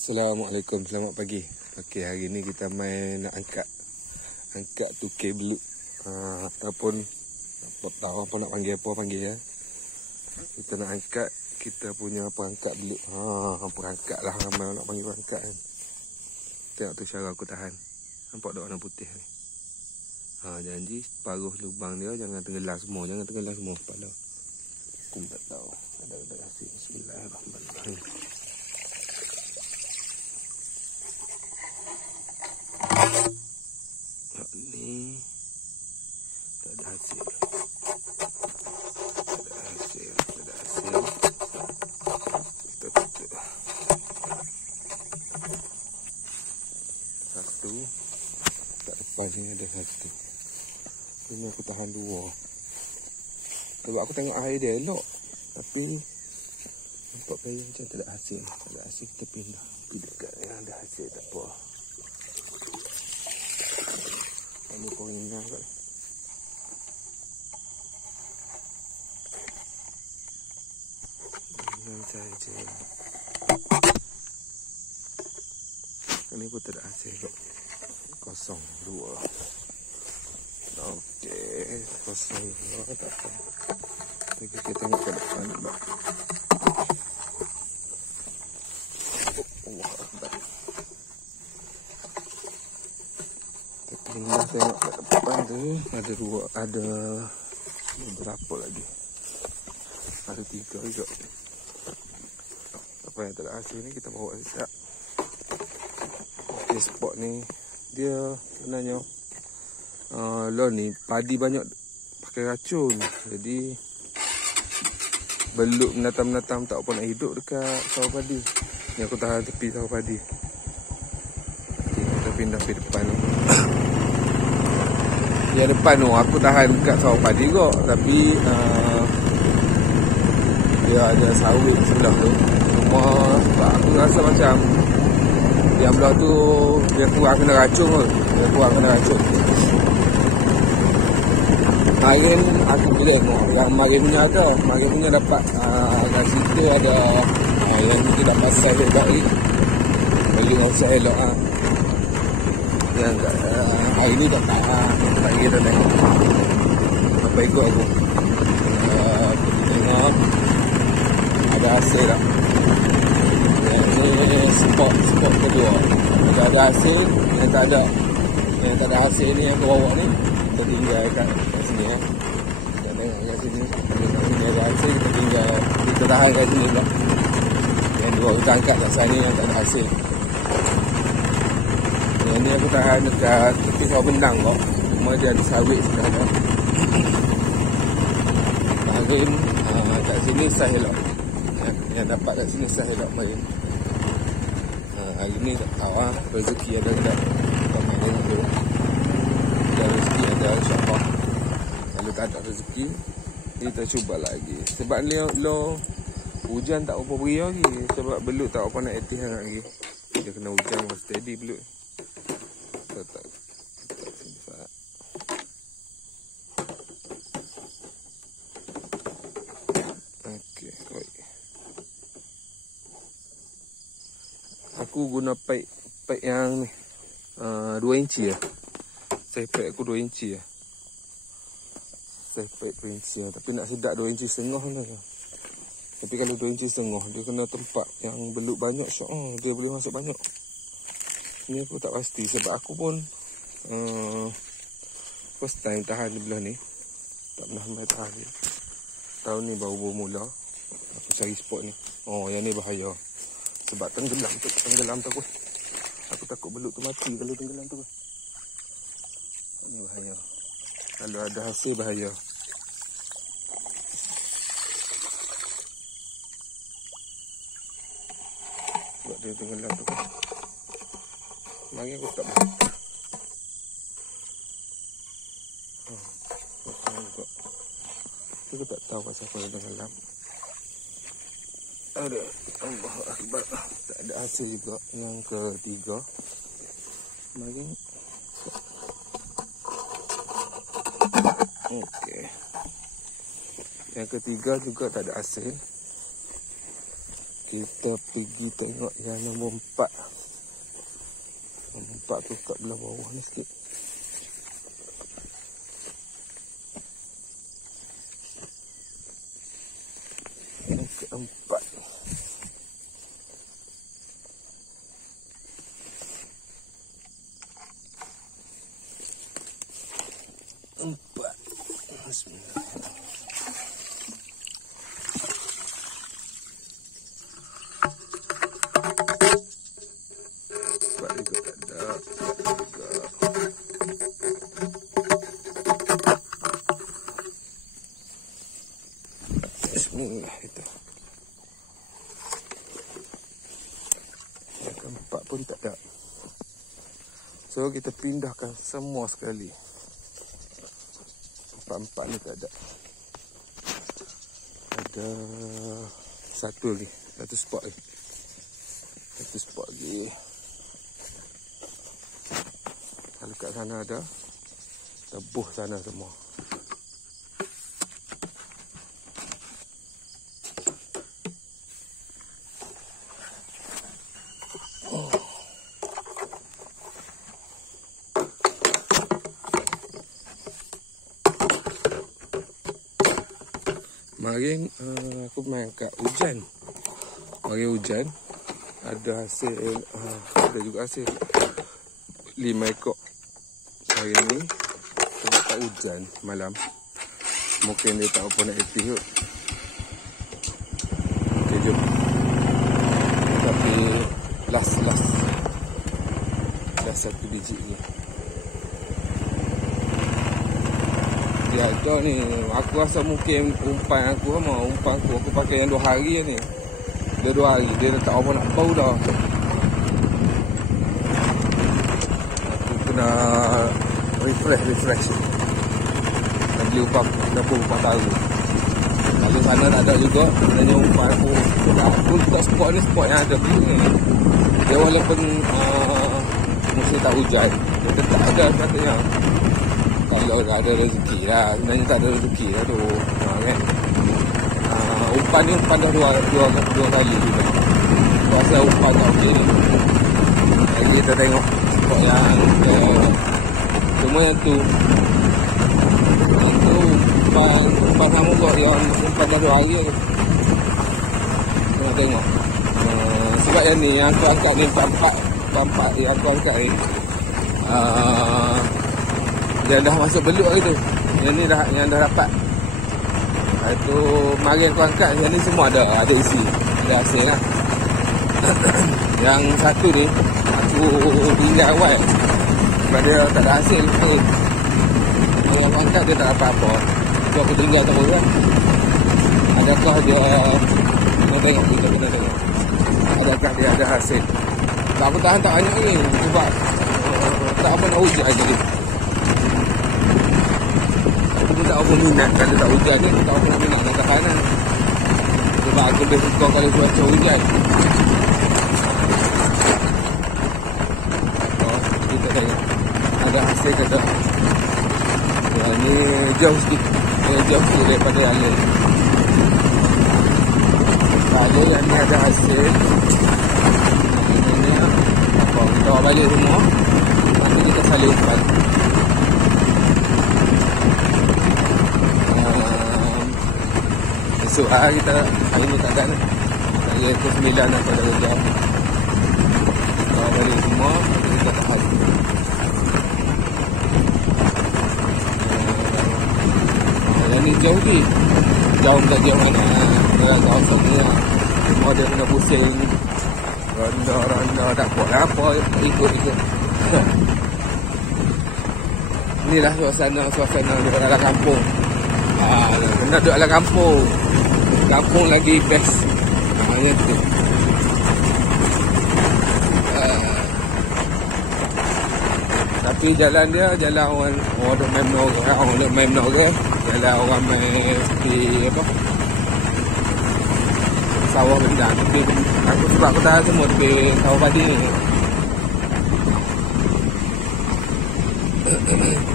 Assalamualaikum, selamat pagi. Okey, hari ni kita main nak angkat tukai belut. Ataupun tak tahu apa nak panggil ya. Kita nak angkat kita punya perangkat belut. Perangkat lah ramai nak panggil perangkat kan. Tengok tu cara aku tahan. Nampak tak warna putih ni. Janji paruh lubang dia jangan tenggelam semua, kepala. Aku tak tahu. Ada hasil. Bismillahirrahmanirrahim. Ni tak ada hasil. Kita tutup. Satu. Tak depan ni ada satu. Ini aku tahan dua. Sebab aku tengok air dia elok. Tapi nampak kayu macam tak ada hasil. Kita pindah pergi dekat yang ada hasil, tak apa. Ini pun ingat kot. Ini saja. Ini pun tak ada hasil kot. 0-2. Okey, 0-2 tak apa. Kita tengok ke depan pula. Kita tengok ke depan tu ada berapa lagi? Ada 3 juga. Apa yang tak ada hasil ni kita bawa sekejap. Okey, spot ni dia sebenarnya lo ni padi banyak pakai racun. Jadi belut menatam-natam tak apa nak hidup dekat sawah padi. Ni aku tahan tepi sawah padi. Okay, kita pindah ke depan ni. Yang depan tu aku tahan dekat sawah padi kot. Tapi dia ada sawit sebelah tu. Cuma sebab aku rasa macam yang belah tu dia kurang kena racun kot. Marin aku boleh tengok yang marin punya tu. Marin punya dapat kat situ ada yang kita dapat saiz hebat ni. Beli dengan saiz elok yang hari ni tak kira dah tengok apa ikut aku. Pergi tengok ada hasil tak. Ini spot kedua. Kalau ada hasil, yang tak ada hasil ni yang aku bawa ni kita tinggal kat sini ya. Kita tengok kat sini. Kat sini ada hasil, kita tahan kat sini pula. Yang dua kita angkat kat sana yang tak ada hasil. Yang ni aku tahan dekat tepi sawah benang kok. Cuma dia ada sawit sebenarnya. Marin kat sini saiz elok. Yang dapat kat sini saiz elok marin. Hari ni tak tahu rezeki ada ke tak. Marin tu. Rezeki ada insya-Allah. Kalau tak ada rezeki kita cuba lagi. Sebab ni hujan tak apa beri lagi. Sebab belut tak apa nak aktif sangat lagi. Dia kena hujan steady belut. Tak. Okey, baik. Aku guna pipe yang ni 2 inci ya. Saya pipe aku 2 inci ya. Saya pipe 2 inci ya. Tapi nak sedap 2 inci setengah lah. Tapi kalau 2 inci setengah dia kena tempat yang belut banyak syok. Dia boleh masuk banyak. Ni aku tak pasti sebab aku pun first time tahan di belah ni. Tak pernah main tahan dia. Tahun ni baru mula aku cari spot ni. Yang ni bahaya. Sebab tenggelam tu aku. Aku takut belut tu mati kalau tenggelam tu. Ini bahaya. Kalau ada hasil bahaya. Sebab dia tenggelam tu. Mari aku tak mati. Kosong juga. Aku tak tahu pasal apa yang tenggelam. Ada Allah Akbar. Tak ada hasil juga. Yang ketiga. Mari. Okey. Yang ketiga juga tak ada hasil. Kita pergi tengok yang nombor 4. Nombor 4 tu kat belah bawah ni sikit. Yang keempat. Bismillah. Empat juga tak ada. Bismillah kita. Yang keempat pun tak ada. So kita pindahkan semua sekali. Empat ni tak ada. Ada satu lagi. Satu spot lagi. Satu spot lagi. Kalau kat sana ada, tebuh sana semua. Kemarin aku main kat hujan. Kemarin hujan. Ada hasil, ada juga hasil 5 ekor. Hari ni sebab tak hujan malam, mungkin dia tak apa nak aktif kot. Okay, jom. Tapi last satu biji ni. Dia ada ni. Aku rasa mungkin umpan aku pakai yang 2 hari ni. Dia 2 hari. Dia tak apa nak bau dah. Aku kena refresh. Dan beli umpan tahu. Kalau sana tak ada juga. Sebenarnya umpan aku. Aku tak spot yang ada beli ni. Dia walaupun musim tak hujan, dia tetap ada sepatutnya. Kalau ada rezeki lah. Sebenarnya tak ada rezeki lah tu. Kan? Umpan ni umpan dah dua kali juga. Rasa umpan tak okey ni. Jadi kita tengok spot yang cuma yang tu umpan sama kot yang umpan dah 2 hari tu. Kita tengok. Sebab yang ni yang aku angkat ni empat yang aku angkat ni. Dia dah masuk beluk gitu. Yang ni yang dah dapat. Itu mari aku angkat. Yang ni semua ada isi. Ada hasil lah. Yang satu ni aku tinggal awal. Sebab dia tak ada hasil. Kalau aku angkat dia tak dapat apa. So aku tinggal terus kan. Adakah dia kita kena tengok. Adakah dia ada hasil. Tak aku tahan tak banyak ni. Sebab tak apa nak hujan jadi. Tak apa minat kalau tak hujan ni. Tak apa minat nak tahan lah. Sebab aku lebih suka kalau cuaca hujan. Kita tengok ada hasil ke tak. Ni jauh sikit. Jauh sikit daripada yang lain. Ada yang ni ada hasil. Ini apa, kita bawa balik rumah. Nanti kita salin umpan. Esok kita hari ni tak ada ni. Hari ke-9 atau dah kerja. Bawa balik semua. Nanti kita tahan. Yang ni jauh ni. Jauh tak jauh mana. Dalam kawasan ni lah. Semua dia kena pusing. Ronda tak buat apa. Ikut. Inilah suasana di dalam kampung. Kena duduk dalam kampung. Kampung lagi best. Macam tu. Tapi jalan dia jalan orang duk main menora. Orang duk main menora. Jalan orang main di apa? Sawah bendang. Aku sebab aku tahan semua di sawah padi ni.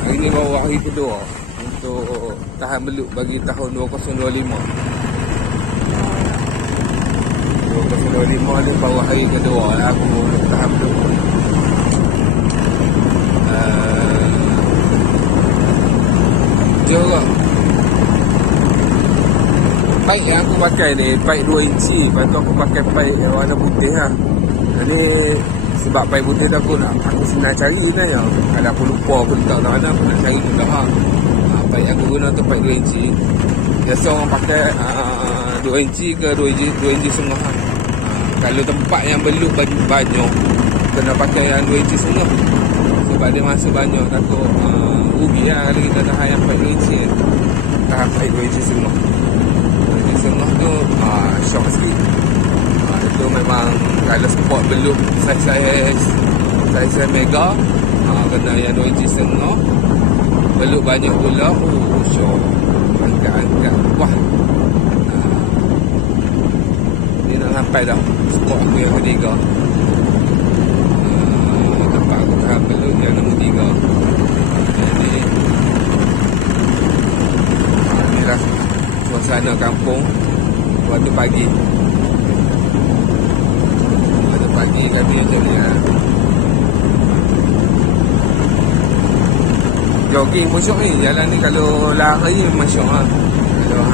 Hari ni bawa hari kedua untuk tahan beluk bagi tahun 2025. So Episode 5 ni baru hari kedua lah aku tahan dulu. Jorok. Paik yang aku pakai ni, paik 2 inci. Lepas tu aku pakai paik yang warna putih lah. Ni sebab paik putih tu aku senang cari sebenarnya. Kalau aku lupa aku letak kat mana, aku nak cari juga ha. Paik yang aku guna tu paik 2 inci. Biasa orang pakai 2 inci ke 2 inci setengah ha. Kalau tempat yang belut banyak, kena pakai yang 2 inci setengah. Sebab dia masa banyak takut rugi lah kalau kita tahan yang paik 2 inci. Tahan paik 2 inci setengah. 2 inci setengah tu shock sikit. Itu memang kalau spot belut saiz mega, kena yang 2 inci setengah. Belut banyak pula, shock. Angkat. Wah. Ni nak sampai dah spot aku yang ketiga. Nampak aku tahan belut yang nombor 3. Inilah suasana kampung waktu pagi. Waktu pagi kami macam ni lah. Jogging pun syok ni. Jalan ni kalau lari memang syok lah. Kalau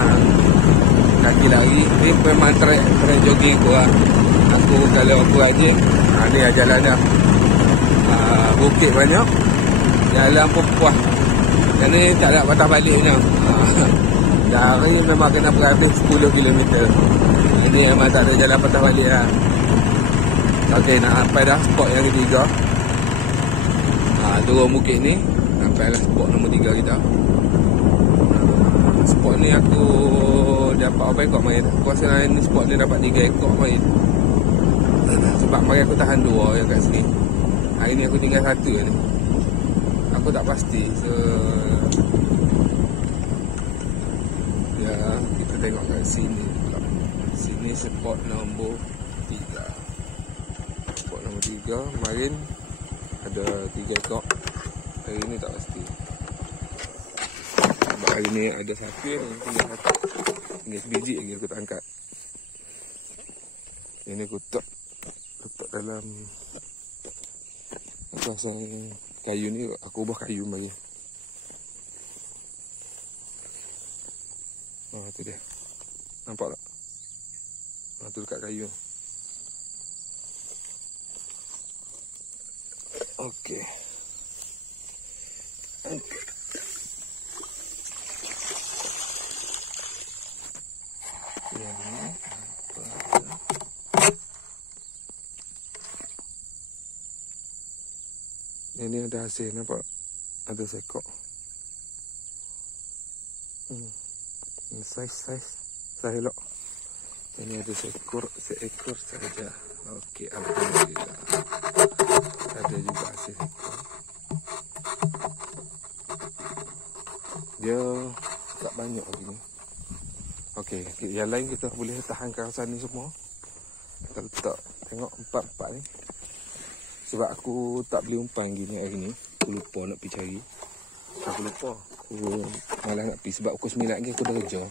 kaki lari ni memang trek jogging aku lah. Aku kalau aku rajin ni lah jalan dah. Bukit banyak, jalan pun puas. Yang ni tak ada patah baliknya. Lari memang kena beratus 10 km. Ini memang tak ada jalan patah balik lah. Ok, nak sampai dah spot yang ketiga. Turun bukit ni, sampai lah spot nombor 3 kita. Spot ni aku dapat apa ekor main. Aku rasa ni spot ni dapat 3 ekor main. Sebab mari aku tahan 2 yang kat sini. Hari ni aku tinggal 1 ni. Aku tak pasti. So ya, kita tengok kat sini pula. Sini spot nombor 3. Spot nombor 3 kemarin ada 3 ekor. Hari ni tak pasti. Sebab hari ni ada satu yang tinggal 1. Tinggal sebiji lagi aku tak angkat. Ini aku letak dalam pasang kayu ni. Aku ubah kayu bagi. Tu dia. Nampak tak? Tu dekat kayu. Okey. Ini ada hasil, nampak? Ada seekor. Saiz elok. Ini ada seekor saja. Okey, alhamdulillah. Ada juga hasil ekor. Dia tak banyak lagi ni. Okey, yang lain kita boleh tahan kawasan ni semua. Kita letak, tengok 4 ni. Sebab aku tak beli umpan gini hari ni. Aku lupa nak pergi cari. Aku lupa. Aku malah nak pergi sebab pukul 9 lagi aku dah kerja.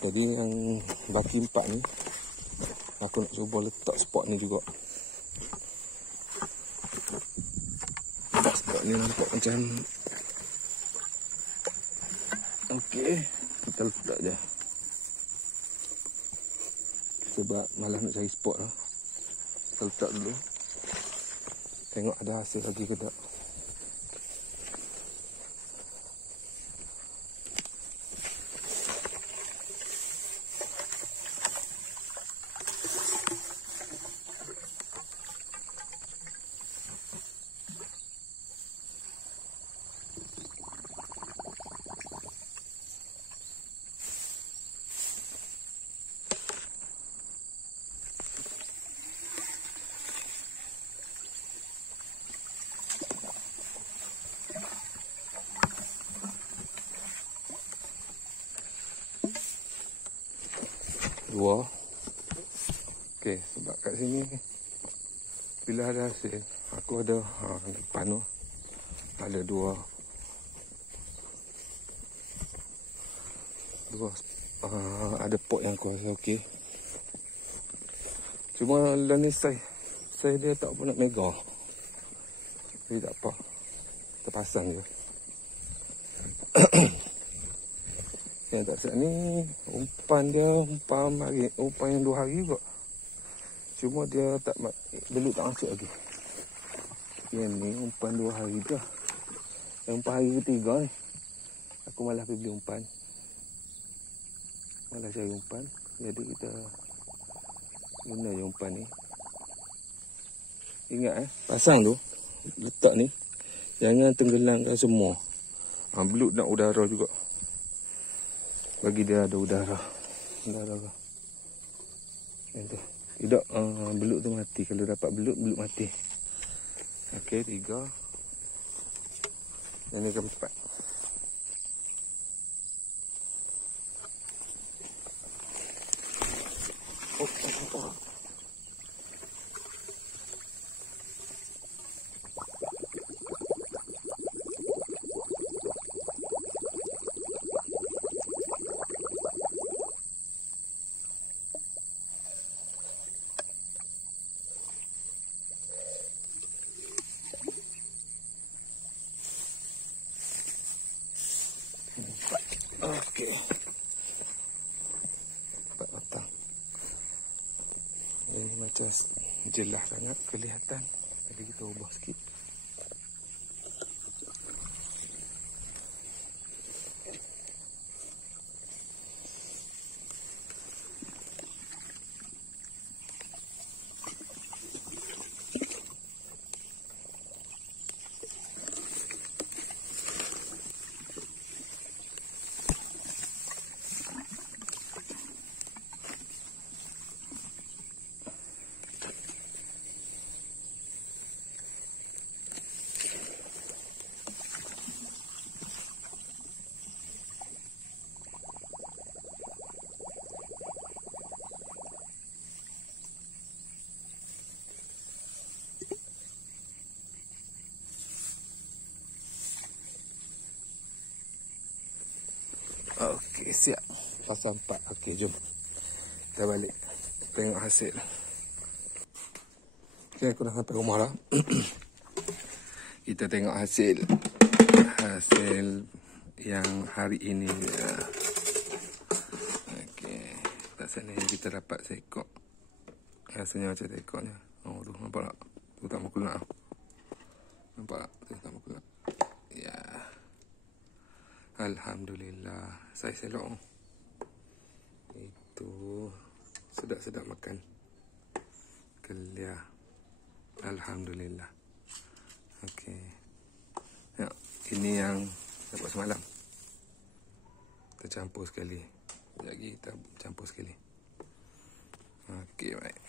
Jadi yang baki 4 ni, aku nak cuba letak spot ni juga. Letak spot ni nampak macam. Okey, kita letak je. Sebab malah nak cari spot lah. Kita letak dulu. Tengok ada hasil lagi ke tak. Dua. Okey, sebab kat sini bila ada hasil, aku ada depan tu ada dua ada pot yang aku rasa okey. Cuma lah ni saya dia tak apa nak mega. Jadi tak apa. Terpasang je. Yang tak siap ni umpan dia umpan yang 2 hari juga. Cuma dia tak belut tak masuk lagi. Yang ni umpan 2 hari dah. Yang umpan hari ketiga ni. Aku malas pergi beli umpan. Malas cari umpan. Jadi kita guna je umpan ni. Ingat pasang tu letak ni. Jangan tenggelamkan semua. Belut nak udara juga. Bagi dia ada udara. Udara ke. Yang tu. Tidak, belut tu mati. Kalau dapat belut mati. Okey, 3. Yang ni keempat. Oh. Okey. 4 batang. Ini macam jelas sangat kelihatan. Jadi kita ubah sikit. Okey, siap. Pasang 4. Okey, jom. Kita balik. Tengok hasil. Okey, aku dah sampai rumah dah. Kita tengok hasil. Hasil yang hari ini. Okey. Tak sana kita dapat seekor. Rasanya macam ekornya. Oh, tu nampak tak? Tu tak mau keluar. Nampak tak? Tu tak mau keluar. Ya. Alhamdulillah. Saya selok. Itu sedap-sedap makan. Kelia. Alhamdulillah. Okey. Ya, ini yang dapat semalam. Kita campur sekali. Sekejap lagi kita campur sekali. Okey, baik.